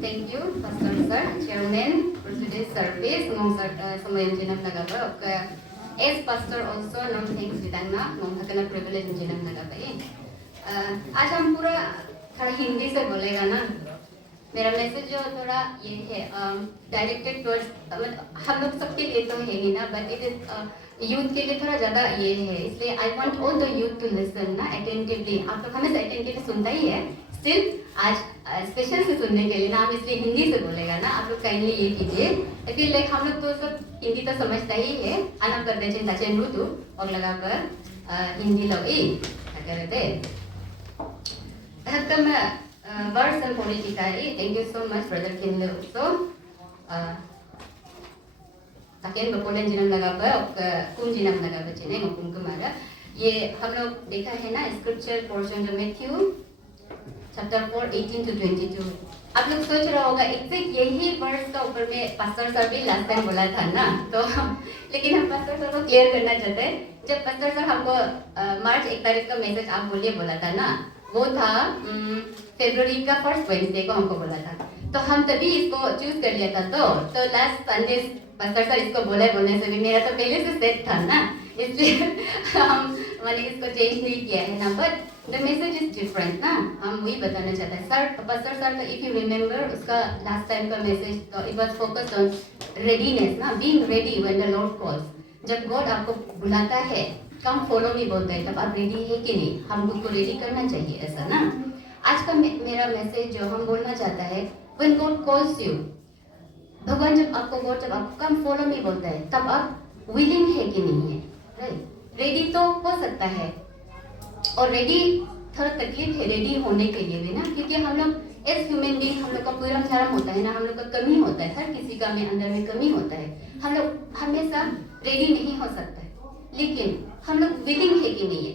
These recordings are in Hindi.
Thank you, Pastor Sir, Chairman for today's service. Ngong samayan jinam nagaba. As Pastor also, no thanks ditangna. Ngong hakana privilege jinam nagaba. आज हम पूरा थोड़ा हिंदी से बोलेगा ना. मेरा मैसेज जो थोड़ा ये है डायरेक्टेड टुवर्ड्स हम लोग सबके लिए तो है ही ना, बट इट इज यूथ के लिए थोड़ा ज़्यादा ये है, इसलिए I want all the youth to listen ना अटेंटिवली. आप लोग हमें अटेंटिवली सुनता ही है, स्टिल आज स्पेशल से सुनने के लिए ना हम इसलिए हिंदी से बोलेगा ना. आप लोग काइंडली ये कीजिए. आई फील लाइक हम लोग तो सब हिंदी तो समझता ही है. anak kerja cinta cendu tu orang laga per Hindi लोग ही अगर दे हक्का में वर्ड्स एंड पॉलिटिका ही. Thank you so much brother किन्ले also ताकि बपोलन जिनम लगा पर कुम जिनम लगा पर चेने कुम कुमारा. ये हम लोग देखा है ना स्क्रिप्चर पोर्शन जो मैथ्यू चैप्टर 4:18 to 22. आप लोग सोच रहा होगा एग्जैक्ट यही वर्ड्स का ऊपर में पास्टर सर भी लास्ट टाइम बोला था ना, तो लेकिन हम पास्टर सर को क्लियर करना चाहते हैं. जब पास्टर सर हमको मार्च 1 तारीख का मैसेज आप बोलिए बोला था ना, वो था फरवरी का फर्स्ट वेडनेसडे को हमको बोला था, तो हम तभी इसको चूज कर लिया था. तो लास्ट संडे पास्टर सर इसको बोलने से भी मेरा तो पहले से सेट था ना, इसलिए हम मैंने इसको चेंज नहीं किया है ना. But the message is different ना, हम वही बताना चाहते हैं. सर पास्टर सर का इफ यू रिमेम्बर उसका लास्ट टाइम का मैसेज तो it was focused on readiness ना, being ready when the lord calls. जब गॉड आपको बुलाता है, कम फॉलो मी बोलता है, तब आप रेडी है कि नहीं, हम खुद को रेडी करना चाहिए ऐसा ना. आज का मेरा मैसेज जो हम बोलना चाहता है, व्हेन गॉड कॉल्स यू, भगवान जब आपको कम फॉलो मी बोलता है, तब आप विलिंग है कि नहीं है. राइट, रेडी तो हो सकता है, और रेडी थोड़ा तकलीफ है रेडी होने के लिए भी ना, क्योंकि हम लोग एज ह्यूमन बीइंग हम लोग का पूरा शर्म होता है ना, हम लोग का कमी होता है, हर किसी का में अंदर में कमी होता है. हम लोग हमेशा रेडी नहीं हो सकता है, लेकिन हम लोग विलिंग है कि नहीं है.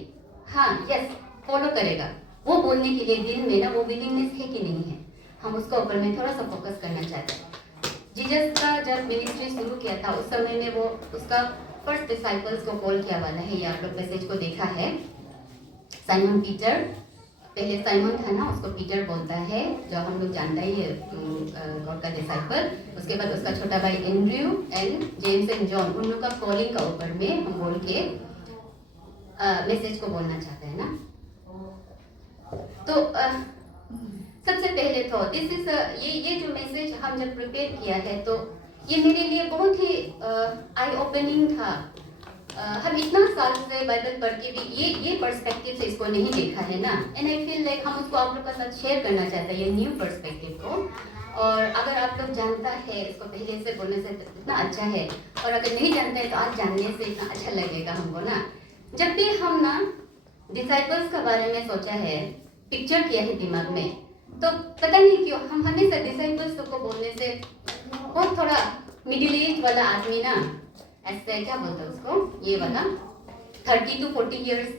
हाँ यस, फॉलो करेगा वो बोलने के लिए दिल में ना वो विलिंगनेस है कि नहीं है, हम उसका ऊपर में थोड़ा सा फोकस करना चाहते हैं. जीसस का जब मिनिस्ट्री शुरू किया था उस समय में वो उसका फर्स्ट डिसाइपल्स को कॉल किया वाला है. ये आप लोग मैसेज को देखा है. साइमन पीटर, पहले साइमन था ना, उसको पीटर बोलता है, जो हम लोग जानता ही है गॉड का डिसाइपल. उसके बाद उसका छोटा भाई Andrew and James and John, उन लोग का कॉलिंग का ऊपर में हम बोल के मैसेज को बोलना चाहते हैं ना. तो सबसे पहले तो दिस इज ये जो मैसेज हम जब प्रिपेयर किया है, तो ये मेरे लिए बहुत ही आई ओपनिंग था. हम इतना साल से बाइबल पढ़ के भी ये पर्सपेक्टिव से इसको नहीं देखा है ना, एंड आई फील लाइक हम उसको आप लोग के साथ शेयर करना चाहते हैं ये न्यू पर्सपेक्टिव को. और अगर आप लोग जानता है इसको पहले से बोलने से इतना अच्छा है, और अगर नहीं जानते हैं तो आज जानने से इतना अच्छा लगेगा हमको ना. जब भी हम ना डिसाइपल्स के बारे में सोचा है, पिक्चर किया है दिमाग में, तो पता नहीं क्यों हम हमेशा डिसाइपल्स को बोलने से बहुत थोड़ा मिडिल एज वाला आदमी ना, ऐसे क्या बोलते हैं उसको, ये वाला 30 to 40 years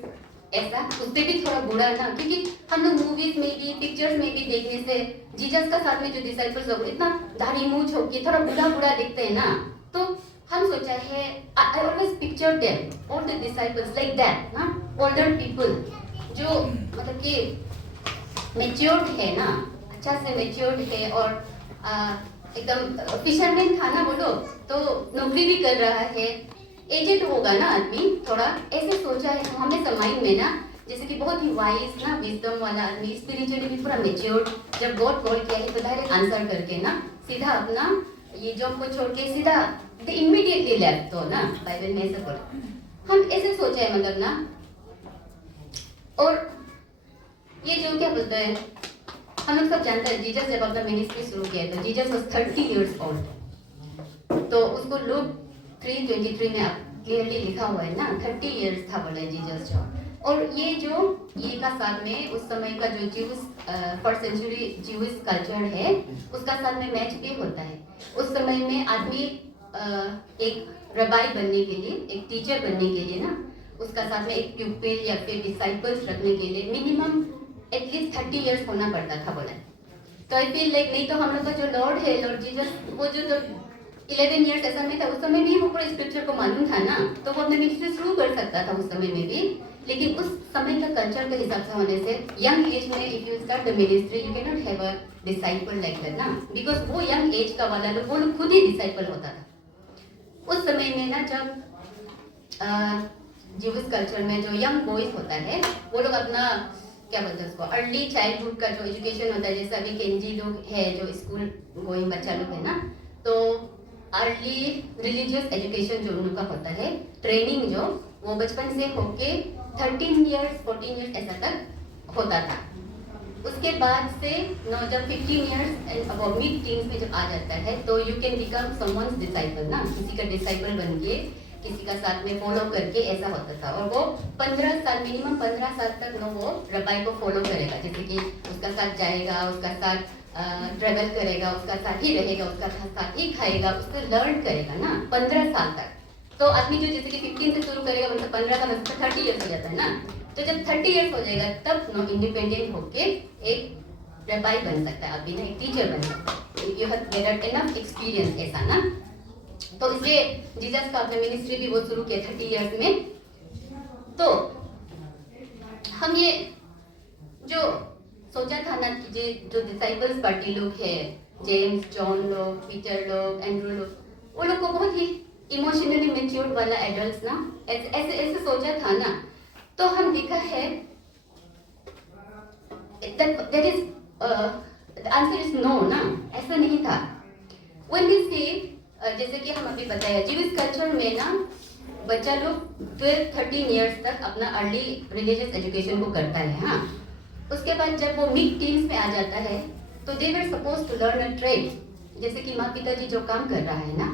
ऐसा, उससे भी थोड़ा बुरा ना, क्योंकि हम लोग मूवीज में भी पिक्चर्स में भी देखने से जीसस का साथ में जो डिसाइपल्स लोग इतना दाढ़ी मूंछ होके थोड़ा बुरा दिखते हैं ना, तो हम सोचा है I always picture them all the disciples like that ना, ओल्डर पीपल जो मतलब कि मैच्योर्ड है ना, अच्छा से मैच्योर्ड है, और एकदम फिशरमैन था ना वो लोग, तो नौकरी भी कर रहा है, एजेड होगा ना आदमी थोड़ा, ऐसे सोचा है हमेशा माइंड में ना, जैसे कि बहुत ही वाइज ना, विजडम वाला आदमी, स्पिरिचुअली भी पूरा मैच्योर्ड. जब गॉड कॉल किया है तो डायरेक्ट आंसर करके ना सीधा अपना ये जॉब को छोड़ के सीधा इमीडिएटली लेफ्ट, तो ना बाइबल में ऐसे बोला, हम ऐसे सोचा है मतलब ना. और ये जो क्या बोलते हैं, हम लोग सब जानते हैं जीसस जब अपना मिनिस्ट्री शुरू किया तो जीसस वाज 30 years old, तो उसको लूक 3:23 में क्लियरली लिखा हुआ है ना, 30 years था बोला जीसस जो. और ये का साथ में उस समय का जो Jews first century Jewish culture है उसका साथ में मैच भी होता है. उस समय में आदमी एक रबाई बनने के लिए, एक टीचर बनने के लिए ना, उसका साथ में एक प्यूपिल या फिर डिसाइपल्स रखने के लिए मिनिमम एटलीस्ट 30 years होना पड़ता था बोला. तो आई फील लाइक नहीं तो हम लोग का जो लॉर्ड है, लॉर्ड जीसस, वो जो 11 years ऐसा में था, उस समय भी वो पूरे स्क्रिप्चर को मालूम था ना, तो वो अपने मिनिस्ट्री शुरू कर सकता था उस समय में भी. लेकिन उस समय का कल्चर के हिसाब से होने से यंग एज में if you start the ministry you can not have a disciple like that ना, बिकॉज वो यंग एज का वाला लोग वो लोग खुद ही डिसाइपल होता था उस समय में ना। जब जीविस कल्चर में जो यंग बॉयज होता है वो लोग अपना क्या बोलते हैं उसको अर्ली चाइल्डहुड का जो एजुकेशन होता है, जैसे अभी केंजी लोग है जो स्कूल गोइंग बच्चा लोग है ना, तो अर्ली रिलीजियस एजुकेशन जो उनका होता है ट्रेनिंग जो वो बचपन से होके 13 इयर्स 14 इयर्स ऐसा तक होता था। उसके बाद से जब 15 years and about mid teens में जब आ जाता है तो you can become someone's disciple ना, किसी का डिसाइपल बन के किसी का साथ में फॉलो करके ऐसा होता था। और वो 15 साल मिनिमम 15 साल तक वो रबाई को फॉलो करेगा, जैसे कि उसका साथ जाएगा, उसका साथ ट्रेवल करेगा, उसका साथ ही रहेगा, उसका साथ ही खाएगा, उसको लर्न करेगा ना 15 साल तक। तो आदमी जो जैसे कि 15 से शुरू करेगा मतलब 15 का मतलब 30 इयर्स हो जाता है ना, तो जब 30 इयर्स हो जाएगा तब इंडिपेंडेंट होके एक रबाई बन सकता है, अभी ना एक टीचर बन सकता है। You have get enough experience ऐसा ना, तो इसलिए जीसस का अपने मिनिस्ट्री भी वो शुरू किया 30 इयर्स में। तो हम ये जो सोचा था ना कि जो डिसाइपल्स पार्टी लोग है, जेम्स, जॉन लोग, पीटर लोग, एंड्रू लोग, वो लोग को बहुत ही इमोशनली मैच्योर्ड वाला एडल्ट्स ना ऐसे ऐसे सोचा था ना, तो हम देखा है that is the answer is no ना, ऐसा नहीं था। When we say जैसे कि हम अभी बताया जीविस कल्चर में ना बच्चा लोग 12-13 इयर्स तक अपना अर्ली रिलीजियस एजुकेशन को करता है। हाँ, उसके बाद जब वो मिड टीन्स में आ जाता है तो they were supposed to learn a trade, जैसे कि माँ पिताजी जो काम कर रहा है ना,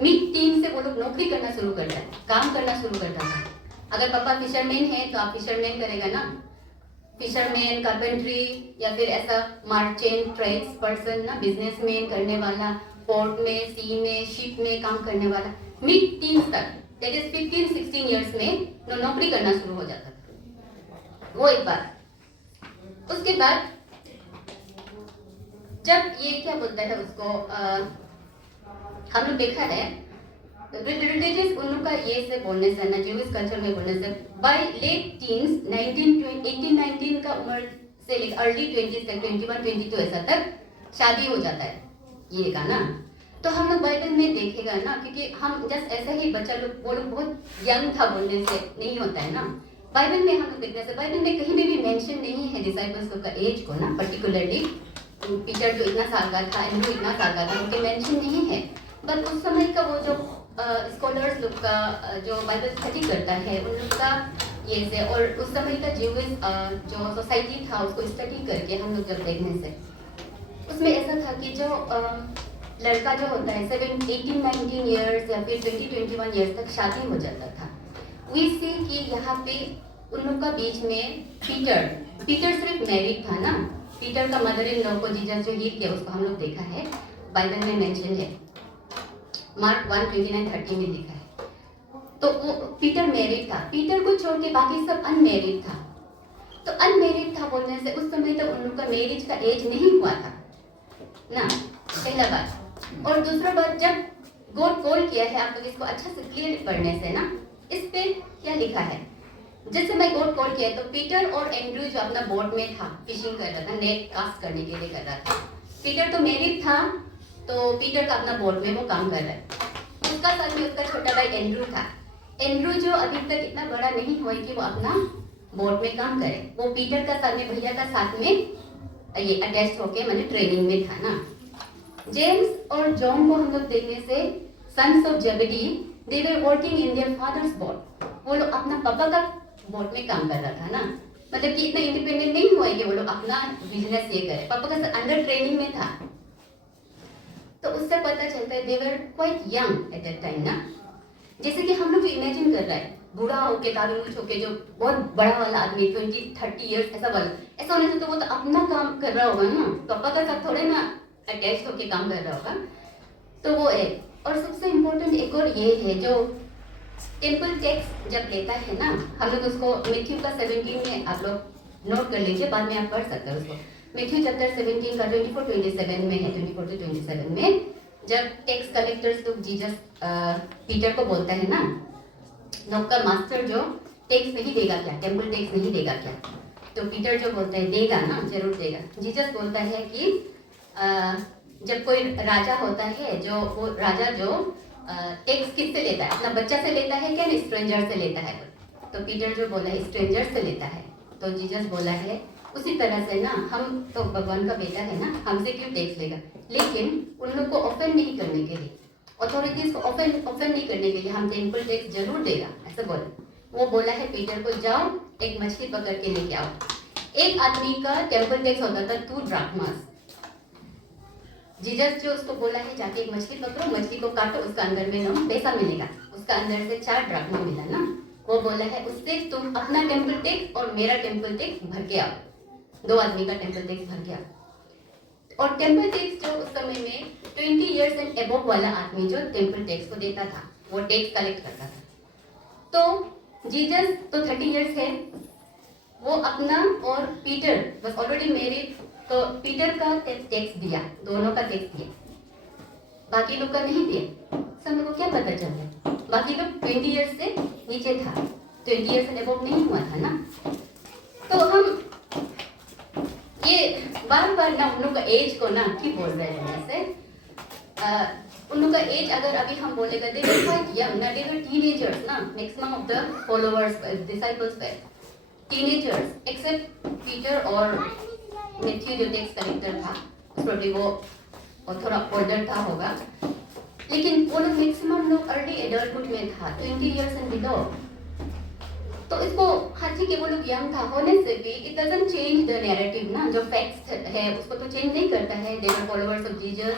मिड टीन से वो लोग नौकरी करना शुरू करता है, काम करना शुरू करता है। अगर पापा फिशरमैन है तो आप फिशरमैन करेगा ना, फिशरमैन, कारपेंट्री या फिर ऐसा मर्चेंट ट्रेड्स पर्सन ना, बिजनेसमैन करने वाला, पोर्ट में, सी में, शिप में काम करने वाला, मिड टीन्स तक दैट इज 15-16 इयर्स में नौकरी करना शुरू हो जाता था। वो एक बात। उसके बाद जब ये क्या बोलता है उसको हम लोग देखा है रिलीजियस उन लोग का ये से बोलने से ना, ज्यूइश कल्चर में बोलने से बाय लेट टीन्स 18-19 का उम्र से लेकर अर्ली 20s तक 21-22 ऐसा तक शादी हो जाता है, ये देखा ना। तो हम लोग बाइबल में देखेगा ना, क्योंकि हम जस्ट ऐसा ही बच्चा लोग वो लोग बहुत यंग था बोलने से नहीं होता है ना। बाइबल में हम लोग देखने से बाइबल में कहीं भी मेंशन नहीं है डिसाइपल्स लोग का एज को ना, पर्टिकुलरली पीटर जो इतना साल का था, एंड्रू इतना साल का था, उनके मेंशन नहीं है। बट उस समय का वो जो स्कॉलर्स लोग का जो बाइबल स्टडी करता है उन लोग का ये से, और उस समय का जीविस जो सोसाइटी था उसको स्टडी करके हम लोग जब देखने से उसमें ऐसा था कि जो लड़का जो होता है 18-19 ईयर्स या फिर 20-21 ईयर्स तक शादी हो जाता था। वी सी कि यहाँ पे उन लोग का बीच में पीटर सिर्फ मैरिड था ना, पीटर का मदर इन लॉ को जीसस जो हील किया उसको हम लोग देखा है, बाइबल में मेंशन है, मार्क 1:29-30 में लिखा है। तो वो पीटर मैरिड था, पीटर को छोड़ के बाकी सब अनमैरिड था। तो अनमैरिड था बोलने से उस समय तक उन लोग का मैरिज का एज नहीं हुआ था ना, पहला बात। और दूसरा बात, जब गॉड कॉल किया है, आप लोग इसको अच्छा से क्लियर पढ़ने से ना, इस पे क्या लिखा है, जैसे मैं गॉड कॉल किया तो पीटर और एंड्रू जो अपना बोट में था, फिशिंग कर रहा था, नेट कास्ट करने के लिए कर रहा था। पीटर तो मैरिड था, तो पीटर का अपना बोट में वो काम कर रहा है। उसका साथ में उसका छोटा भाई एंड्रू था। एंड्रू जो अभी तक इतना बड़ा नहीं हुआ कि वो अपना बोट में काम करे, वो पीटर का साथ में, भैया का साथ में ये अटैच होके मैंने ट्रेनिंग में था ना। जेम्स और जॉन को हम लोग देखने से sons of Zebedee, they were working in their father's boat, वो लोग अपना पापा का बोट में काम कर रहा था ना, मतलब कि इतना इंडिपेंडेंट नहीं हुआ कि वो लोग अपना बिजनेस ये करे, पापा का अंडर ट्रेनिंग में था। तो उससे पता चलता है they were quite young at that time ना। जैसे कि हम लोग इमेजिन कर रहे हैं बूढ़ा होके दारूमुछ होके जो बहुत बड़ा वाला आदमी 20-30 इयर्स ऐसा वाला, ऐसा होने से तो वो तो अपना काम कर रहा होगा ना, पापा का साथ थोड़े ना अटैच होके काम कर रहा होगा। तो वो एक, और सबसे इम्पोर्टेंट एक और ये है जो टेम्पल टैक्स जब लेता है ना, हम लोग उसको मैथ्यू का 17 में आप लोग नोट कर लीजिए, बाद में आप पढ़ सकते हैं उसको। मैथ्यू चैप्टर 17 का 24-27 में है, 24-27 में जब टैक्स कलेक्टर्स लोग जीसस पीटर को बोलता है ना, नौकर मास्टर जो टैक्स नहीं देगा क्या, टेम्पल टैक्स नहीं देगा क्या? तो पीटर जो बोलता है देगा ना, जरूर देगा। जीसस बोलता है कि जब कोई राजा होता है, जो वो राजा जो टैक्स किससे लेता है, अपना बच्चा से लेता है क्या, स्ट्रेंजर से लेता है? तो पीटर जो बोला है स्ट्रेंजर से लेता है। तो जीसस बोला है उसी तरह से ना, हम तो भगवान का बेटा है ना, हमसे क्यों टैक्स लेगा? लेकिन उन लोग को ऑफेंड नहीं करने के लिए, अथॉरिटीज को ऑफेंड नहीं करने के लिए हम टेम्पल टैक्स जरूर देगा, ऐसा बोला। वो बोला है पीटर को, जाओ एक मछली पकड़ के लेके आओ। एक आदमी का टेम्पल टैक्स होता था 2 ड्राकमास। जीसस जो उसको बोला है जाके एक मछली पकड़ो, मछली को काटो, उसका अंदर में ना पैसा मिलेगा। उसका अंदर से 4 ड्राकमा मिला ना। वो बोला है उससे तुम अपना टेम्पल टैक्स और मेरा टेम्पल टैक्स भर के आओ। 2 आदमी का टेम्पल टैक्स भर के आओ। और टेम्पल टैक्स जो उस समय में 20 इयर्स एंड अबव वाला आदमी जो टेम्पल टैक्स को देता था, वो टैक्स कलेक्ट करता था। तो जीसस तो 30 इयर्स है, वो अपना, और पीटर बस ऑलरेडी मैरिड, तो पीटर का टैक्स दिया, दोनों का टैक्स दिया, बाकी लोग का नहीं दिया। सब लोगों को क्या पता चल रहा है? बाकी लोग 20 इयर्स से नीचे था, 20 इयर्स से अबव नहीं हुआ था ना। तो हम ये बार बार ना उन लोग का एज को ना क्यों बोल रहे हैं ऐसे? उन लोग का एज अगर अभी हम बोलेगा दे वर क्वाइट यंग ना, दे वर टीनेजर्स ना, maximum of the followers disciples were teenagers, except Peter और मैथ्यू जो टैक्स कलेक्टर था, प्रोबब्ली वो थोड़ा ओल्डर था होगा, लेकिन वो लोग मैक्सिमम लोग अर्ली एडल्टहुड में था, 20 इयर्स एंड बिलो। तो इसको हाँ ठीक है, वो लोग यंग था होने से भी it doesn't change the narrative ना, जो फैक्ट्स है उसको तो चेंज नहीं करता है। They were followers of Jesus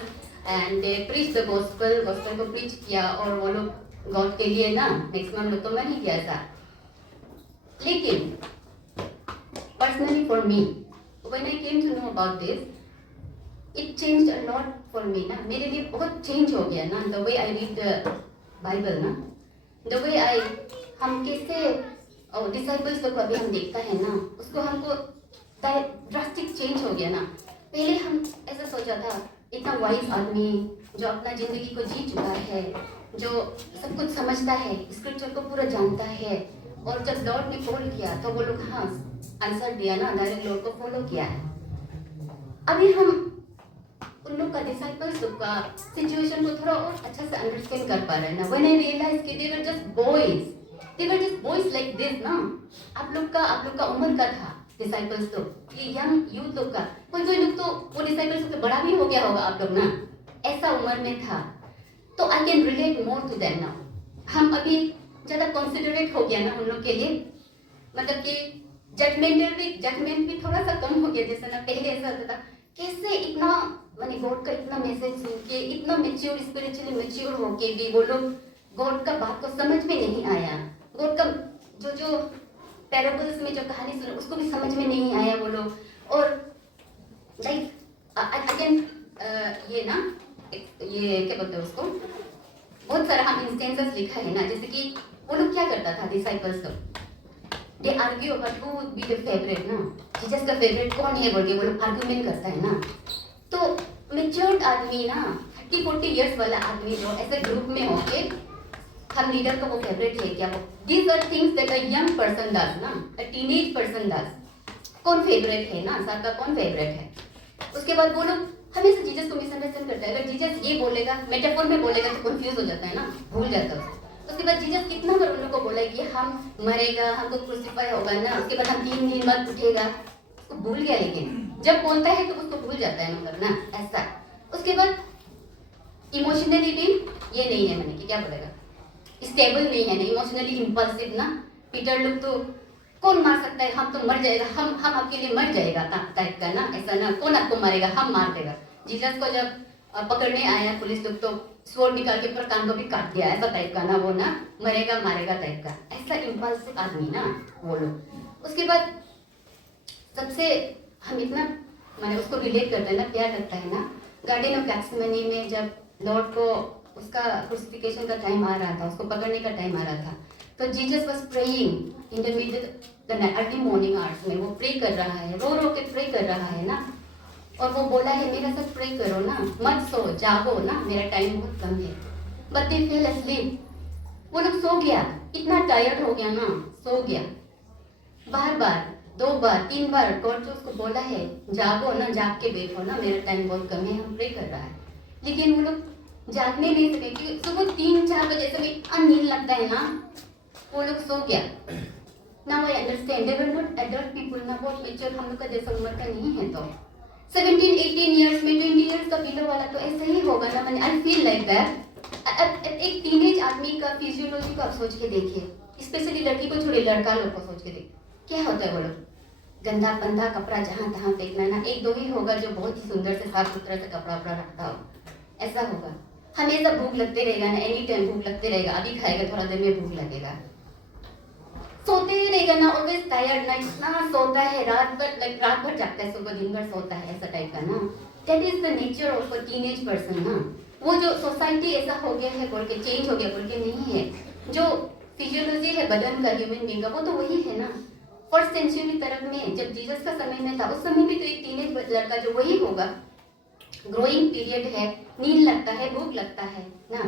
and they preach the gospel, gospel को प्रीच किया, और वो लोग गॉड के लिए ना, मैक्सिमम लोग तो मर ही गया था। लेकिन personally for me, when I came to know about this, it changed a lot for me ना, मेरे लिए बहुत चेंज हो गया ना, the way I read the Bible ना, द वे आई, हम कैसे और डिसाइपल्स लोग को अभी हम देखता है ना, उसको हमको ड्रास्टिक चेंज हो गया ना। पहले हम ऐसा सोचा था, इतना वाइज आदमी जो अपना जिंदगी को जी चुका है, जो सब कुछ समझता है, स्क्रिप्चर को पूरा जानता है, और जब लॉर्ड ने कॉल किया तो वो लोग हाँ आंसर दिया ना, डायरेक्ट लॉर्ड को फॉलो किया है। अभी हम उन लोग का, डिसाइपल्स लोग का सिचुएशन को थोड़ा और अच्छा से अंडरस्टैंड कर पा रहे हैं ना। व्हेन आई रियलाइज कि they were just boys, they were just boys like this ना। आप लोग का उम्र का था डिसाइपल्स लोग, ये यंग यूथ लोग का, कोई लोग तो वो डिसाइपल्स से बड़ा भी हो गया होगा आप लोग ना, ऐसा उम्र में था। तो I can relate more to them now. हम अभी ज़्यादा कॉन्सिडरेट हो गया ना उन लोग के लिए, मतलब कि जजमेंट भी थोड़ा सा कम हो गया। जैसे ना पहले ऐसा होता था, कैसे इतना माने गॉड का इतना मैसेज सुन के, इतना मेच्योर, स्पिरिचुअली मेच्योर होके भी वो लोग गॉड का बात को समझ में नहीं आया, गॉड का जो पैराबल्स में जो कहानी सुने उसको भी समझ में नहीं आया वो लोग। और लाइक अगेन ये ना, ये क्या बोलते हैं उसको, बहुत सारा हम इंस्टेंसेस लिखा है ना, जैसे कि वो लोग क्या करता था डिसाइपल्स लोग, दे argue about who would be the favourite ना, जीसस का फेवरेट कौन है बोल के वो लोग आर्ग्यूमेंट करता है ना। तो मैच्योर्ड आदमी ना, 30-40 इयर्स वाला आदमी जो ऐसे ग्रुप में होके हम लीडर का वो फेवरेट है क्या, वो these are things that a young person does ना, अ टीनेज पर्सन डज। कौन फेवरेट है ना, सबका कौन फेवरेट है। उसके बाद वो लोग हमेशा जीसस को मिसअंडरस्टैंड करता है। अगर जीसस ये बोलेगा, मेटाफोर में बोलेगा तो कंफ्यूज हो जाता है ना, भूल जाता है उसको। उसके बाद जीसस कितना बार उन लोगों को बोला कि हम मरेगा, हमको क्रूसिफाई होगा ना, उसके बाद हम 3 दिन बाद उठेगा, उसको भूल गया। लेकिन जब बोलता है तो उसको भूल जाता है मतलब ना, ऐसा। उसके बाद इमोशनली भी ये नहीं है, मैंने कि क्या बोलेगा, स्टेबल नहीं है ना, इमोशनली इम्पल्सिव ना। पीटर लोग तो कौन मार सकता है, हम तो मर जाएगा, हम आपके लिए मर जाएगा टाइप का ना, ऐसा ना, कौन आपको मारेगा, हम मार देगा। जीसस को जब पकड़ने आया पुलिस लोग तो स्वॉर्ड निकाल के पर कान को भी काट दिया, ऐसा टाइप का ना, वो ना मरेगा मारेगा टाइप का, ऐसा इम्पल्सिव आदमी ना वो लोग। उसके बाद सबसे हम इतना मैंने उसको रिलेट करते हैं ना, प्यार करता है ना, गार्डन ऑफ गेथसेमनी में जब लॉर्ड को उसका क्रूसिफिकेशन का टाइम आ रहा था, उसको पकड़ने का टाइम आ रहा था, तो Jesus was praying in the mid the early morning hours में, वो प्रे कर रहा है, रो रो के प्रे कर रहा है ना। और वो बोला है मेरा साथ प्रे करो ना, मत सो, जागो ना, मेरा टाइम बहुत कम है। बट दे फेल asleep, वो लोग सो गया, इतना टायर्ड हो गया ना, सो गया। बार बार 2 बार 3 बार गॉड जो उसको बोला है जागो ना, जाग के बैठो ना, मेरा टाइम बहुत कम है, हम प्रे कर रहा है। लेकिन वो लोग जागने नहीं सके क्योंकि सुबह 3-4 बजे से भी इतना नींद लगता है ना, वो लोग सो गया। Now I understand they were not adult people ना, बहुत मेच्योर हम लोग का जैसा उम्र का नहीं है। तो 17-18 इयर्स में 20 इयर्स का बिलो वाला तो ऐसा ही होगा ना। मैंने आई फील लाइक दैट। एक टीनेज आदमी का फिजियोलॉजी को आप सोच के देखिए, स्पेशली लड़की को छोड़े लड़का लोग को सोच के देखिए, क्या होता है। वो लोग गंदा पंदा कपड़ा जहाँ तहाँ फेंकना ना, 1-2 ही होगा जो बहुत ही सुंदर से साफ सुथरा से कपड़ा वपड़ा रखता हो, ऐसा होगा। हमेशा भूख लगते रहेगा ना, एनी टाइम भूख लगते रहेगा, अभी खाएगा थोड़ा देर में भूख लगेगा, सोते ही रहेगा ना, ऑलवेज टायर्ड ना, इतना सोता है रात भर जागता है, सुबह दिन भर सोता है, ऐसा टाइप का ना। That is the nature of a teenage person ना। वो जो सोसाइटी ऐसा हो गया है बोल के, चेंज हो गया बोल के नहीं है, जो फिजियोलॉजी है बदन का, ह्यूमन बीइंग का, वो तो वही है ना। फर्स्ट सेंचुरी तरफ में जब जीसस का समय में था, उस समय भी तो एक टीनेज लड़का जो वही होगा। ग्रोइंग पीरियड है, नींद लगता है, भूख लगता है ना,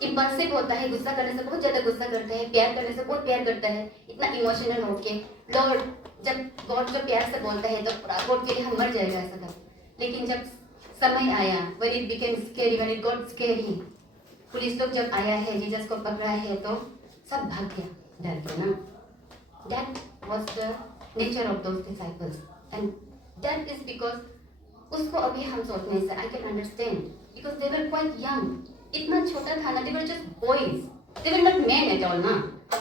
इम्पल्सिव होता है, गुस्सा करने से बहुत ज्यादा गुस्सा करता है, प्यार करने से बहुत प्यार करता है, इतना इमोशनल होके। लॉर्ड जब गॉड जो प्यार से बोलता है तो पूरा गॉड के लिए हम मर जाएगा ऐसा था। लेकिन जब समय आया, when it became scary, when it got scary, police लोग जब आया है, जीसस को पकड़ा है तो सब भाग गया डर के ना। That was the nature of those disciples, and that is because उसको अभी हम सोचने से I can understand because they were quite young. इतना छोटा था ना, they were just boys, they were not men at all ना।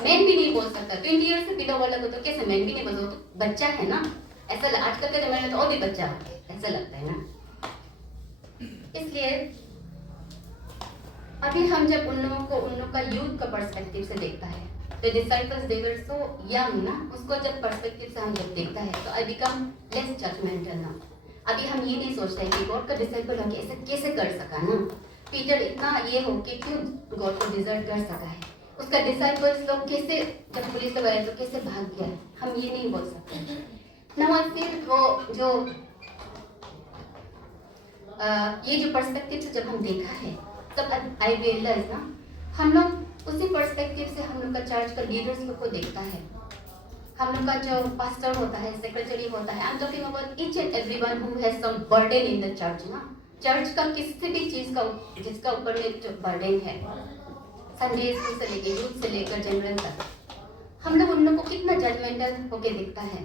मैन भी नहीं बोल सकता 20 ईयर से बिलो वाला को, तो कैसे मैन भी नहीं बोल, तो बच्चा है ना, ऐसा आजकल के जमाने में तो और भी बच्चा ऐसा लगता है ना। इसलिए अभी हम जब उन लोगों का यूथ का पर्सपेक्टिव से देखता है, तो डिसाइपल्स दे वर सो यंग ना, उसको जब पर्सपेक्टिव से हम जब देखता है तो आई बिकम लेस जजमेंटल ना। अभी हम ये नहीं सोचते कि गॉड का डिसाइपल होके ऐसे कैसे कर सका ना, पीटर इतना ये हो कि क्यों गॉड को डिजर्ट कर सका है, उसका डिसाइपल्स लोग कैसे जब पुलिस लोग आए तो कैसे भाग गया, हम ये नहीं बोल सकते। नाउ आई फील वो जो ये जो पर्सपेक्टिव से जब हम देखा है तब आई रियलाइज ना, हम लोग उसी पर्सपेक्टिव से हम लोग का चर्च का लीडर्स लोग को देखता है। हम लोग का जो पास्टर होता है, सेक्रेटरी होता है, I am talking about each and everyone who has some burden in the church ना। चर्च का किसी भी चीज का जिसका ऊपर में जो बर्डन है, संडे स्कूल से लेकर यूथ से लेकर जनरल तक, हम लोग उन लोग को कितना जजमेंटल होके देखता है।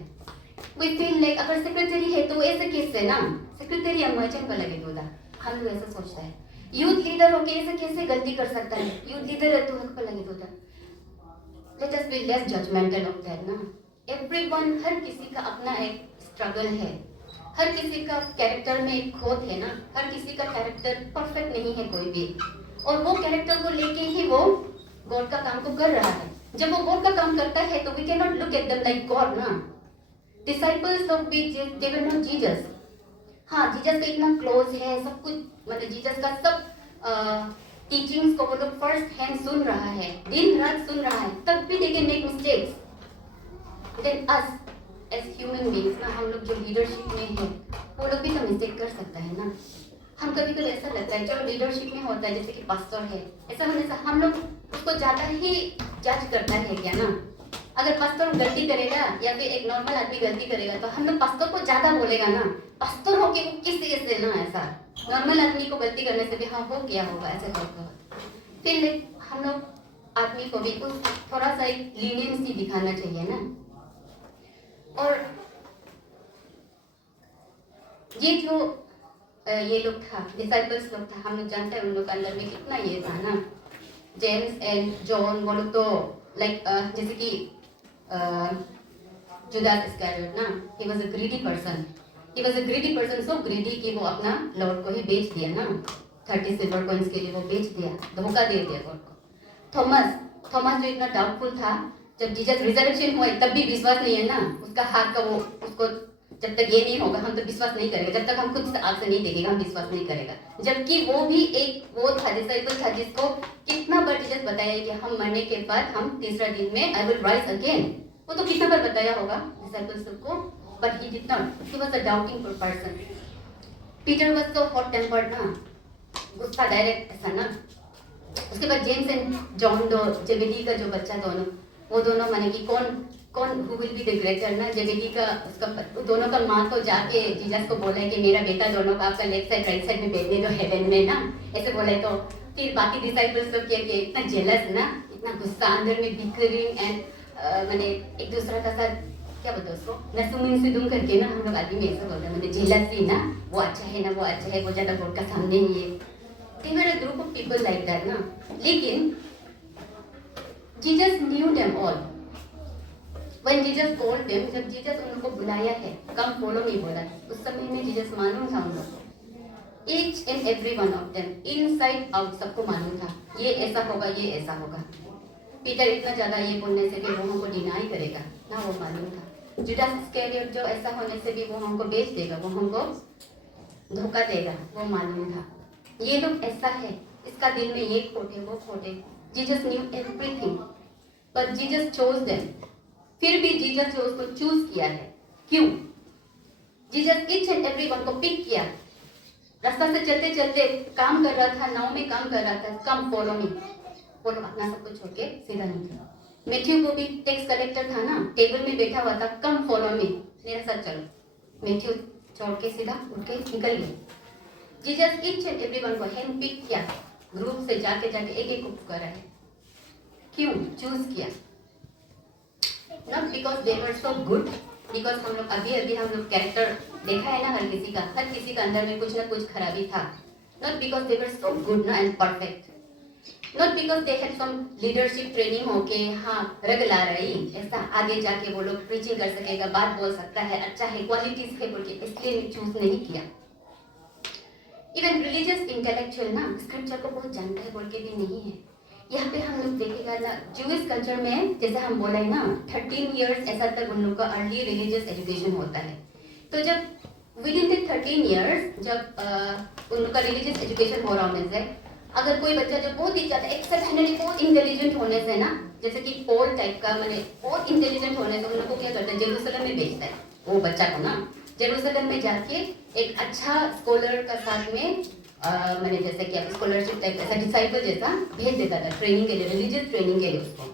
वी फील लाइक अगर सेक्रेटरी है तो वो ऐसे कैसे ना, सेक्रेटरी अमर्चन पर लगे दोदा, हम लोग ऐसा सोचता है। यूथ लीडर होके ऐसे कैसे गलती कर सकता है, यूथ लीडर है तो हक पर लगे दोदा। Let us be less judgemental of that ना। एवरीवन, हर किसी का अपना एक स्ट्रगल है, हर किसी का कैरेक्टर में एक खोट है ना, हर किसी का कैरेक्टर परफेक्ट नहीं है कोई भी, और वो कैरेक्टर को लेके ही वो गॉड का काम को कर रहा है। जब वो गॉड का काम करता है तो we can not look at them like God ना। डिसाइपल्स लोग भी दे वर नॉट जीसस। हाँ, जीसस का इतना क्लोज है, सब कुछ मतलब जीसस का सब टीचिंग्स को वो लोग फर्स्ट हैंड सुन रहा है, दिन रात सुन रहा है, तब भी they can make mistakes. Then us as human beings ना, हम लोग जो लीडरशिप में है वो लोग भी तो मिस्टेक कर सकता है ना। हम कभी कभी ऐसा लगता है जो लीडरशिप में होता है, जैसे कि पास्टर है, ऐसा होने से हम लोग उसको ज़्यादा ही जज करता है क्या ना। अगर पास्टर गलती करेगा या फिर एक नॉर्मल आदमी गलती करेगा तो हम लोग पास्टर को ज़्यादा बोलेगा ना, पास्टर हो के वो किस कैसे ना, ऐसा नॉर्मल आदमी को गलती करने से भी हाँ हो गया होगा ऐसे होगा। फिर हम लोग आदमी को भी कुछ थोड़ा सा एक लीनियंसी दिखाना चाहिए ना। और ये जो ये लोग था, डिसाइपल्स लोग था, हम लोग जानते हैं उन लोग के अंदर में कितना ये था ना। जेम्स एंड जॉन बोलो तो लाइक जैसे कि जुदास इस्करियोट ना, he was a greedy person, he was a greedy person, so greedy कि वो अपना लॉर्ड को ही बेच दिया ना, 30 सिल्वर कॉइंस के लिए वो बेच दिया, धोखा दे दिया गॉड को। थॉमस जो इतना डाउटफुल था, जब जीसस रिजरेक्शन हुआ तब भी विश्वास नहीं है ना, उसका हाथ का वो उसको जब तक ये नहीं होगा हम तो विश्वास नहीं करेंगे, जब तक हम खुद आँख से नहीं देखेगा हम विश्वास नहीं करेगा। जबकि वो भी एक वो था डिसाइपल था जिसको कितना बार जीसस बताया कि हम मरने के बाद हम तीसरा दिन में आई विल राइज अगेन, वो तो कितना बार बताया होगा डिसाइपल्स को, but he did not, he was a doubting person. Peter was so hot tempered ना, गुस्सा डायरेक्ट ऐसा ना। उसके बाद जेम्स एंड जॉन दो जेबेदी का जो बच्चा दोनों, वो दोनों माने कि कौन कौन who will be the greater ना, जब बेटी का उसका दोनों का माँ तो जाके जीसस को बोला कि मेरा बेटा दोनों का आपका लेफ्ट साइड राइट साइड में बैठने दो हेवन में ना, ऐसे बोले। तो फिर बाकी डिसाइपल्स लोग क्या कि इतना जेलस ना, इतना गुस्सा अंदर में बिकरिंग एंड माने एक दूसरा का साथ क्या बोलते उसको नसुमिन सिदुम करके ना, हम लोग आदमी में ऐसा बोलते हैं मतलब जेलसी ना, वो अच्छा है ना, वो अच्छा है, वो ज़्यादा बोर्ड का सामने ही है। They were a group of people like that ना, लेकिन Jesus knew them all. When Jesus called them, जब जीसस उनको बुलाया है, कम फॉलो मी बोला, उस समय में जीसस मालूम था उन लोग को, each and every one of them, inside out सबको मालूम था, ये ऐसा होगा, ये ऐसा होगा। पीटर इतना ज़्यादा ये बोलने से भी वो हमको डिनाई करेगा ना, वो मालूम था। जुडास इस्करियोट जो ऐसा होने से भी वो हमको बेच देगा, वो हमको धोखा देगा, वो मालूम था। ये लोग ऐसा है, इसका दिल में ये खोट है, वो खोट है। Jesus new everything, but Jesus chose them. फिर भी जीसस जो उसको चूज किया है, क्यों? Jesus each and every one को पिक किया। रास्ता से चलते चलते काम कर रहा था, नाव में काम कर रहा था, कम फॉलो मी, बोलो अपना सब कुछ छोड़ के सीधा निकलो। मैथ्यू को भी टैक्स कलेक्टर था ना, टेबल में बैठा हुआ था, कम फॉलो मी, मेरे साथ चलो। मैथ्यू छोड़ के सीधा उठ के निकल गए। Jesus each and every one को हैंड पिक किया, ग्रुप से जाके जाके एक एक को पुकारा है। क्यों चूज किया? Not because they were so good, because हम लोग अभी हम लोग कैरेक्टर देखा है ना, हर किसी का अंदर में कुछ ना कुछ खराबी था। Not because they were so good ना and perfect, not because they had some leadership training होके हाँ रग ला रही, ऐसा आगे जाके वो लोग प्रीचिंग कर सकेगा, बात बोल सकता है, अच्छा है, क्वालिटीज है बोल के इसलिए चूज नहीं किया। इवन रिलीजियस इंटेलेक्चुअल ना स्क्रिप्चर को बहुत जानता है बोल के भी नहीं है। यहाँ पे हम लोग देखेगा ना, जूइश कल्चर में जैसे हम बोले ना 13 इयर्स ऐसा तक उन लोग का अर्ली रिलीजियस एजुकेशन होता है। तो जब विद इन द 13 इयर्स जब उन लोग का रिलीजियस एजुकेशन हो रहा होने से, अगर कोई बच्चा जो बहुत ही ज़्यादा एक्सेप्शनली बहुत इंटेलिजेंट होने से ना, जैसे कि पॉल टाइप का मैंने बहुत इंटेलिजेंट होने से उन लोग को क्या करता है, जेरूसलम में भेजता है वो बच्चा को ना, जेरूसलम में जाके एक अच्छा स्कॉलर का साथ में मैंने जैसे कि आप स्कॉलरशिप टाइप ऐसा डिसाइपल जैसा भेज देता था ट्रेनिंग के लिए, रिलीजियस ट्रेनिंग के लिए उसको।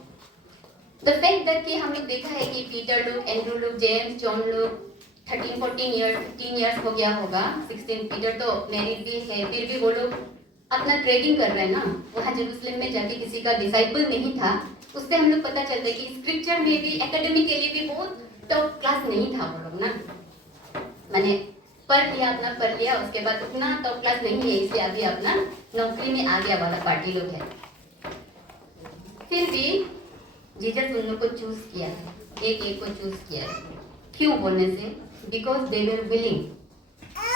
द फैक्ट दैट कि हम लोग देखा है कि पीटर लोग, एंड्रू लोग, जेम्स, जॉन लोग 13-14 ईयर्स 15 ईयर्स हो गया होगा, 16 पीटर तो मैरिड भी है, फिर भी वो लोग अपना ट्रेनिंग कर रहे हैं ना, वहाँ जेरूसलम में जाके किसी का डिसाइपल नहीं था। उससे हम लोग पता चलता है कि स्क्रिप्चर में भी एकेडमिक के लिए भी बहुत टॉप क्लास नहीं था वो लोग ना, मैंने पढ़ लिया, उसके बाद उतना टॉप क्लास नहीं है, इसलिए अभी अपना नौकरी में आ गया वाला पार्टी लोग है। फिर भी जीसस उन लोग को चूज किया है, एक एक को चूज किया है। क्यों बोलने से, बिकॉज दे वर विलिंग।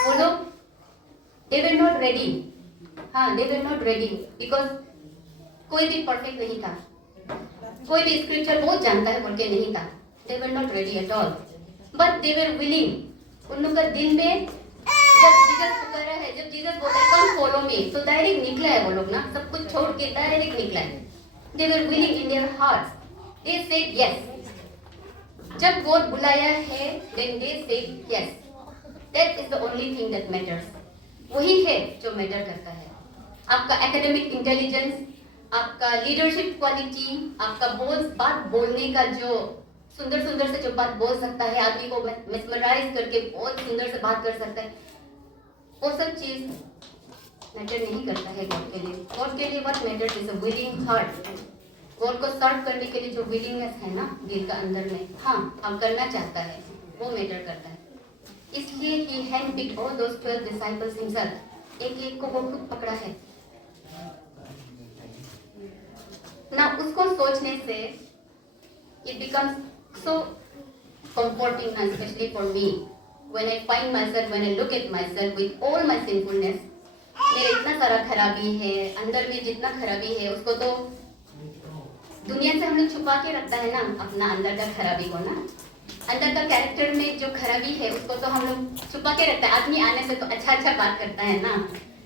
वो लोग दे वर नॉट रेडी, हाँ दे वर नॉट रेडी, बिकॉज कोई भी परफेक्ट नहीं था, कोई भी स्क्रिप्चर बहुत जानता है बोल के नहीं था, they were not ready at all, but they were willing. उन लोग का दिल में जब जीसस पुकारा है, जब जीसस बोलता है कम फॉलो मी, तो डायरेक्ट निकला है वो लोग ना, सब कुछ छोड़ के डायरेक्ट निकला है। They were willing in their hearts, they said yes. जब गॉड बुलाया है then they said yes. That is the only thing that matters. वही है जो मैटर करता है। आपका एकेडमिक इंटेलिजेंस, आपका लीडरशिप क्वालिटी, आपका बात बोलने का जो सुंदर सुंदर से जो बात बोल सकता है, आदमी को मेस्मराइज करके बहुत सुंदर से बात कर सकता है, वो सब चीज मैटर नहीं करता है गॉड के लिए। गॉड के लिए what matters is a willing heart. God को सर्व करने के लिए जो विलिंगनेस है ना दिल का अंदर में, हाँ हम करना चाहता है, वो मैटर करता है। इसलिए he hand picked all those 12 disciples himself, एक एक को वो खुद पकड़ा है ना। उसको सोचने से it becomes so comforting, especially for me, when I find myself, when I look at myself with all my sinfulness, मेरे इतना सारा खराबी है, अंदर में जितना खराबी है उसको तो दुनिया से हम लोग छुपा के रखता है ना, अपना अंदर का खराबी को ना, अंदर का कैरेक्टर में जो खराबी है उसको तो हम लोग छुपा के रखता है। आदमी आने से तो अच्छा बात करता है ना,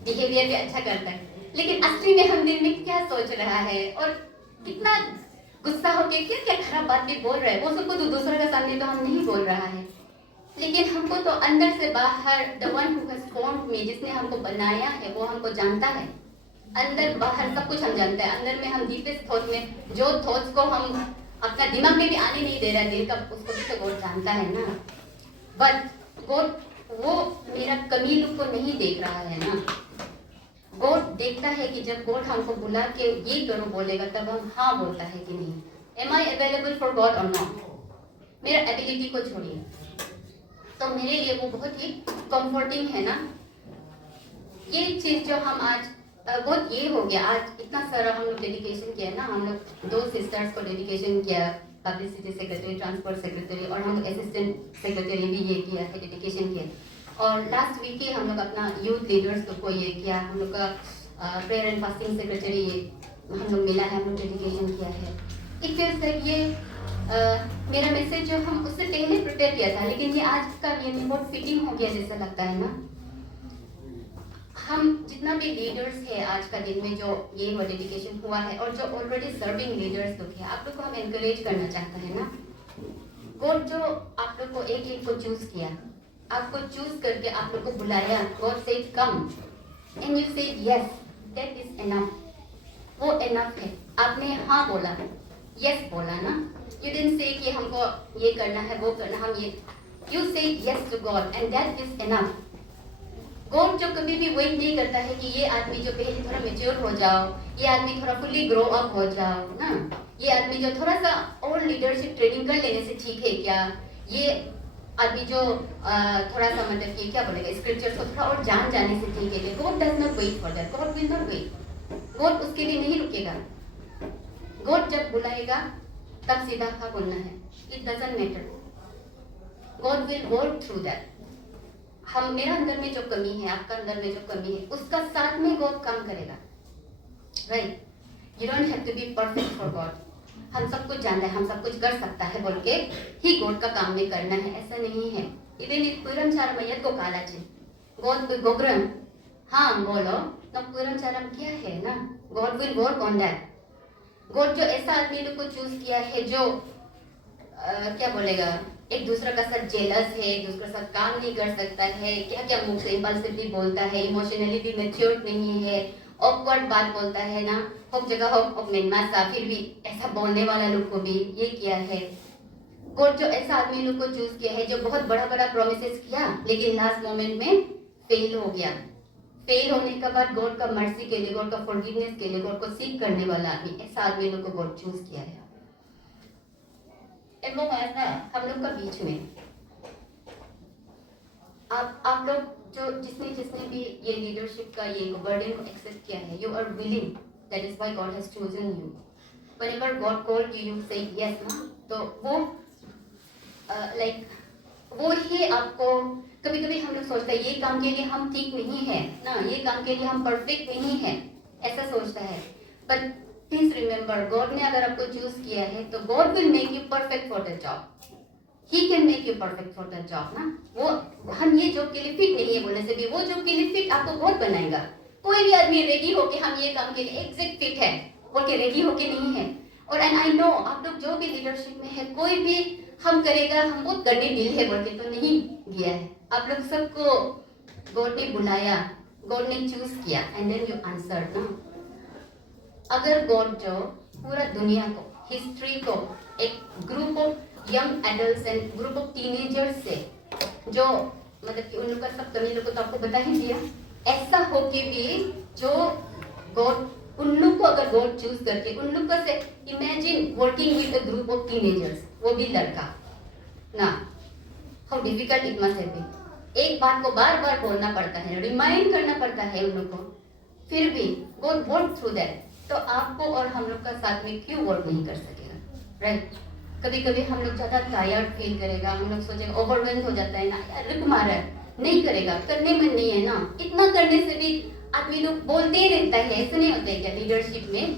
बिहेवियर भी अच्छा करता है, लेकिन असली में हम दिल में क्या सोच रहा है और कितना गुस्सा होके क्या क्या खराब बात भी बोल रहा है, वो सबको तो दूसरों के सामने तो हम नहीं बोल रहा है, लेकिन हमको तो अंदर से बाहर the one who has formed me, जिसने हमको बनाया है वो हमको जानता है, अंदर बाहर सब कुछ हम जानते हैं। अंदर में हम डीपेस्ट थॉट में जो थॉट्स को हम अपना दिमाग में भी आने नहीं दे रहा, दिल का उसको भी तो गॉड जानता है ना। बट गॉड वो मेरा कमी लुक को नहीं देख रहा है ना। गॉड देखता है कि जब गॉड हमको बुला के ये करो बोलेगा तब हम हाँ बोलता है कि नहीं। Am I available for God और नॉट? मेरा एबिलिटी को छोड़िए, तो मेरे लिए वो बहुत ही कंफर्टिंग है ना। ये चीज जो हम आज बहुत ये हो गया, आज इतना सारा हम लोग डेडिकेशन किया ना, हम लोग 2 सिस्टर्स को डेडिकेशन किया, पब्लिसिटी सेक्रेटरी, ट्रांसपोर्ट सेक्रेटरी, और हम लोग असिस्टेंट सेक्रेटरी भी ये किया है, डेडिकेशन किया। और लास्ट वीक ही हम लोग अपना यूथ लीडर्स को ये किया, हम लोग का प्रेयर एंड फास्टिंग सेक्रेटरी हम लोग मिला है, हम लोग डेडिकेशन किया है। इट फील्स लाइक ये मेरा मैसेज जो हम उससे पहले प्रिपेयर किया था, लेकिन ये आज का ये बहुत फिटिंग हो गया जैसा लगता है ना। हम जितना भी लीडर्स है आज का दिन में जो ये हुआ डेडिकेशन हुआ है, और जो ऑलरेडी सर्विंग लीडर्स लोग हैं, आप लोग को हम एनकरेज करना चाहते हैं ना। गॉड जो आप लोग को एक को चूज किया, आपको चूज करके आप लोग को बुलाया, God said come and you said yes, that is enough. वो एनफ है, आपने हाँ बोला, यस बोला ना। यू डिडंट से कि हमको ये करना है वो करना, हम ये, you said yes to God and that is enough. God जो कभी भी वेट नहीं करता है कि ये आदमी जो पहले थोड़ा मेच्योर हो जाओ, ये आदमी थोड़ा फुल्ली ग्रो अप हो जाओ ना, ये आदमी जो थोड़ा सा और लीडरशिप ट्रेनिंग कर लेने से ठीक है क्या, ये आदमी जो थोड़ा सा मतलब कि क्या बोलेगा स्क्रिप्चर्स को थोड़ा और जान जाने से ठीक है। God does not wait for that, God will not wait, God उसके लिए नहीं रुकेगा। गॉड जब बुलाएगा तब सीधा हाँ बोलना है, it doesn't matter, God will work through that. हम मेरा अंदर में जो कमी है, आपका अंदर में जो कमी है, उसका साथ में गॉड काम करेगा, right. You don't have to be perfect for God. हम सब कुछ जानते हैं, हम सब कुछ कर सकता है बोल के ही गॉड का काम में करना है, ऐसा नहीं है। इवन पुरम चारम यद को काला चे गॉड गोग्रम हाँ बोलो तो पुरम चारम क्या है ना, God will work on that. God जो ऐसा आदमी लोग को चूज किया है जो क्या बोलेगा एक दूसरे का साथ जेलस है, एक दूसरे के साथ काम नहीं कर सकता है, क्या क्या मुंह से इम्पल्सिवली बोलता है, इमोशनली भी मैच्योर्ड नहीं है, ऑकवर्ड बात बोलता है ना, हर जगह हो मेनमासा, फिर भी ऐसा बोलने वाला लोग को भी ये किया है। गॉड जो ऐसा आदमी लोग को चूज किया है जो बहुत बड़ा बड़ा प्रोमिसेस किया लेकिन लास्ट मोमेंट में फेल हो गया। फेल होने के बाद गॉड का मर्सी के लिए, गॉड का फॉरगिवनेस के लिए, गॉड को सीख करने वाला आदमी, ऐसा आदमी लोग को गॉड चूज किया है। वो ऐसा हम लोग का बीच में आप लोग जो जिसने जिसने भी ये लीडरशिप का ये बर्डन को एक्सेप्ट किया है, you are willing, that is why God has chosen you. Whenever God called you, you say yes ना, तो वो लाइक वो ही आपको कभी कभी हम लोग सोचते हैं ये काम के लिए हम ठीक नहीं है ना, ये काम के लिए हम परफेक्ट नहीं है, ऐसा सोचता है। बट प्लीज रिमेंबर, गॉड ने अगर आपको चूज किया है तो God will make you perfect for the job. He can make you perfect for the job ना। वो हम ये जॉब के लिए फिट नहीं है बोलने से भी वो जॉब के लिए फिट आपको गॉड बनाएगा। कोई भी आदमी रेडी होके हम ये काम के लिए एग्जैक्ट फिट है बोल के रेडी होके नहीं है। और एंड आई नो आप लोग जो भी लीडरशिप में है, कोई भी हम करेगा, हम बहुत करने दिल है बोल के तो नहीं गया है। आप लोग सबको गॉड ने बुलाया, गॉड ने चूज किया एंड देन यू आंसर्ड ना। अगर गॉड जो पूरा दुनिया को, हिस्ट्री को एक group of young adults and group of teenagers से जो मतलब कि उन लोग का सब कमी लोग को तो आपको बता ही दिया, ऐसा होके भी जो गॉड उन लोग को अगर गॉड चूज करके उन लोग का से imagine working with a group of teenagers, वो भी लड़का ना, how difficult it must have been. एक बात को बार बार बोलना पड़ता है, रिमाइंड करना पड़ता है उन लोग को, फिर भी गॉड वर्क थ्रू दैट। तो आपको और हम लोग का साथ में क्यों वर्क नहीं कर सकेगा, राइट। कभी कभी हम लोग ज़्यादा टायर्ड फील करेगा, हम लोग सोचेगा, ओवरवेल्म हो जाता है ना, यार रुक मारा है, नहीं करेगा, करने में नहीं है ना। इतना करने से भी आदमी लोग बोलते ही रहता है, ऐसे नहीं होता है क्या लीडरशिप में।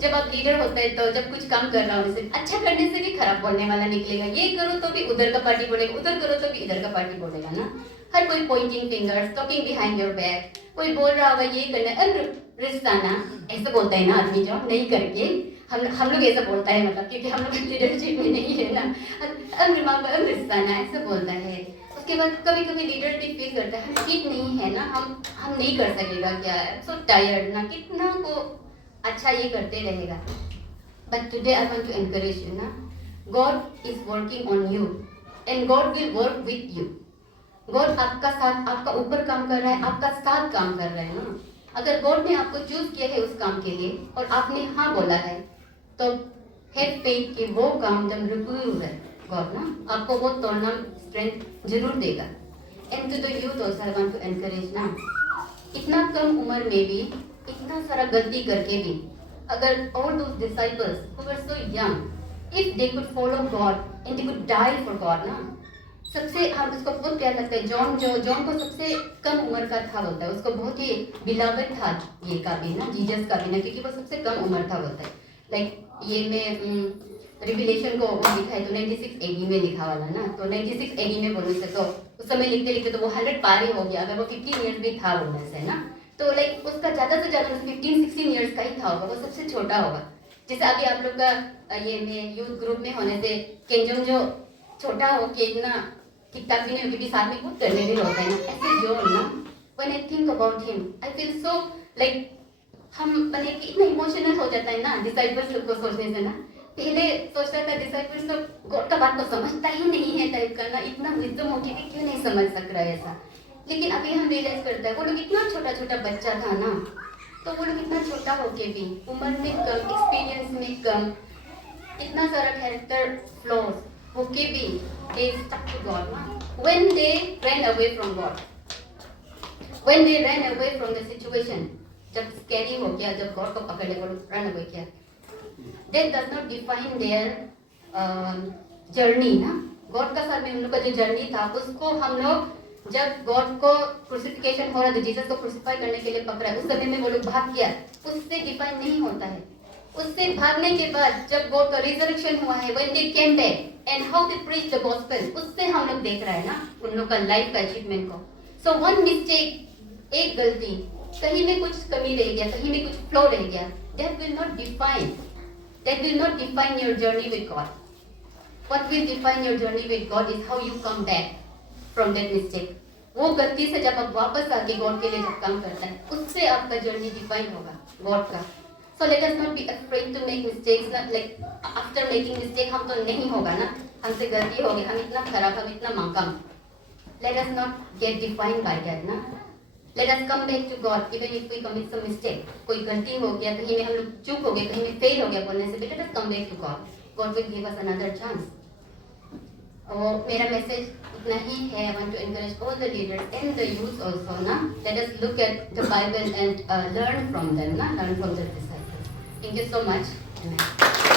जब आप लीडर होते हैं तो जब कुछ काम कर रहा होने से, अच्छा करने से भी खराब बोलने वाला निकलेगा, ये करो तो भी उधर का पार्टी बोलेगा, उधर करो तो भी इधर का पार्टी बोलेगा ना। हर कोई Poynting fingers, talking behind your back, कोई बोल रहा होगा ये करना, रिश्ताना ऐसा बोलता है ना आदमी जो नहीं करके, हम लोग ऐसा बोलता है मतलब क्योंकि हम लोग लीडरशिप में नहीं है ना, रिश्ताना ऐसा बोलता है। उसके बाद कभी कभी लीडर भी फील करता है हम ठीक नहीं है ना, हम नहीं कर सकेगा क्या, सो टायर्ड ना, कितना को अच्छा ये करते रहेगा। But today I want to encourage you ना, God is working on you and God will work with you. God आपका साथ, आपका ऊपर काम कर रहा है, आपका साथ काम कर रहा है ना. अगर गॉड ने आपको चूज किया है उस काम के लिए और आपने हाँ बोला है, तो हैव फेथ कि वो काम जब रिव्यू है गॉड ना आपको वो तोड़ना स्ट्रेंथ जरूर देगा. And to the youth also I want to encourage ना, इतना कम उम्र में भी इतना सारा गलती करके भी अगर all those disciples who were so young if they could follow God and they could die for God ना. सबसे हम उसको बहुत प्यार लगता है जॉन को सबसे कम उम्र का था बोलता है, उसको बहुत ही बिलावट था ये का भी ना, जीसस का भी ना, क्योंकि वो सबसे कम उम्र था बोलता है. लाइक ये में रिविलेशन को वो लिखा है तो 96 एडी में लिखा वाला ना, तो 96 एडी में बोलने से तो उस समय लिखते लिखते तो वो 100 पार ही हो गया अगर वो 15 ईयर्स भी था बोलने से ना. तो लाइक उसका ज़्यादा से ज़्यादा 15-16 ईयर्स का ही था होगा, वो सबसे छोटा होगा. जैसे अभी आप लोग का ये में यूथ ग्रुप में होने से केंजम जो छोटा हो के इतना किताब भी नहीं हो क्योंकि साथ में कुछ करने भी होता है ना, ऐसे जो ना when I think about him I feel so like हम बने कि इतना इमोशनल हो जाता है ना डिसाइपल्स लोग को सोचने से ना. पहले सोचता था डिसाइपल्स लोग गॉड का बात को समझता ही नहीं है टाइप का ना, इतना विजडम हो के भी क्यों नहीं समझ सक रहा है ऐसा. लेकिन अभी हम रियलाइज करते हैं वो लोग इतना छोटा छोटा बच्चा था ना, तो वो लोग इतना छोटा होके भी उम्र में कम, एक्सपीरियंस में कम, इतना सारा कैरेक्टर फ्लॉज होके भी they stuck to God ना. When they ran away from God, when they ran away from the situation, जब स्कैरी हो गया, जब गॉड को पकड़ ले वो लोग रन अवे किया, that does not define their journey ना. गॉड का साथ में उन लोग का जो जर्नी था उसको हम लोग जब गॉड को क्रूसिफिकेशन हो रहा था, जीसस को क्रूसिफाई करने के लिए पकड़ा है, उस समय में वो लोग भाग गया, उससे डिफाइन नहीं होता है. उससे भागने के बाद जब गॉड का रिजरेक्शन हुआ है, when they came back and how they preached the gospel, उससे हम लोग देख रहे हैं ना उन लोग का लाइफ का अचीवमेंट को. So one mistake, एक गलती, कहीं में कुछ कमी रह गया, कहीं में कुछ फ्लॉ रह गया, that will not define your journey with God. What will define your journey with God is how you come back from that mistake. वो गलती से जब आप वापस आके गॉड के लिए जब काम करता है, उससे आपका जर्नी डिफाइन होगा गॉड का. So let us not be afraid to make mistakes. Not like after making mistake हम तो नहीं होगा ना, हमसे गलती होगी, हम इतना खराब, हम इतना माकम. Let us not get defined by that ना. Let us come back to God even if we commit some mistake. कोई गलती हो गया, कहीं में हम लोग चूक हो गए, कहीं में फेल हो गया बोलने से, let us come back to God. God will give us another chance. और मेरा मैसेज इतना ही है. I want to encourage all the leaders and the youth also ना. Let us look at the Bible and learn from them ना, learn from the disciples. Thank you so much. Amen.